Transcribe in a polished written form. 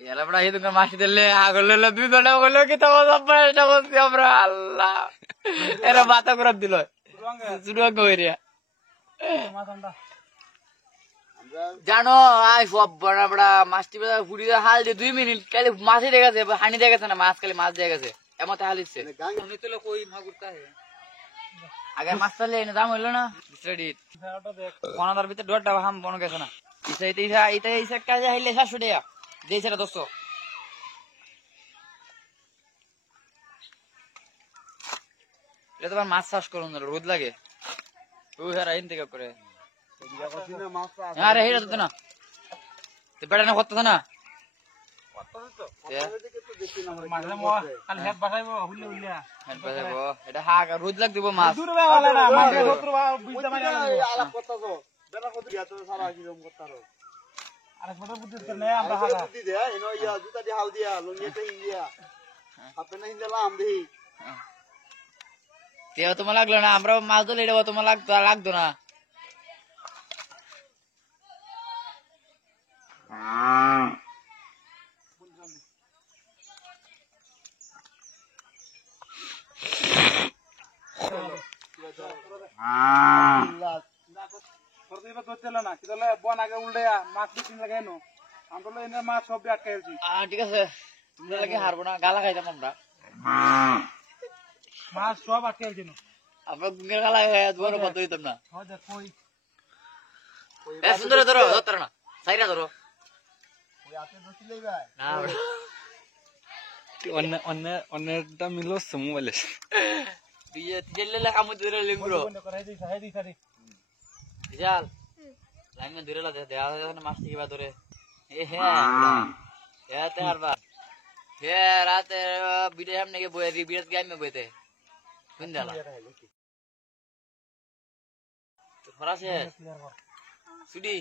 এলা বড় এই দোকান মাসি দিলে আগলে দুই ঘন্টা হলো কি তাও সব বলছি আমরা আল্লাহ এরা মাথা করে দিল জুড়ুয়াঙ্গ হইরিয়া জানো আই সব বড় বড় মাছটি ফুড়ি হাল দিয়ে 2 মিনিট খালি মাছই দেখে গেছে হানি দেখে গেছে না মাছ খালি মাছ দেখে গেছে এমতে হাল দিচ্ছে উনি তো কই মাগুর কাহে আগে মাছ তাহলে এনে দাম হইলো না রেডি কোনাদার ভিতরে ডোরটা হাম বন গেছে না এটা কাজে হাইলে 700 টাকা দিয়েছে না 200 এটা তোমার মাছ চাষ করুন রোদ লাগে ওই হারা ইন থেকে করে আরে হেরা তো না তে বেড়া না করতেছ না এটা হাগ রোদ লাগ দিব মাছ তোমার লাগলো না আমরা মাছ ধরে এটা তোমার লাগতো না ঠিক আছে তুমি লাগে হারবো না গালা খাইতাম আমরা মাছ সব আটকে গেছে আমরা গালা খাই দুয়ার মত হইতাম না সুন্দর ধরো ধরো না সাইরা ধরো অন্যটা মিলো মোবাইলে কামু ধরে লিঙ্গুরো বিশাল লাইন ধরে দেওয়া মাছ থেকে ধরে হারবা হে রাতে বিড়ে সামনে গিয়ে বয়ে বিড়ে গাইমে বইতে শুনলা খরা শেষ ছুটি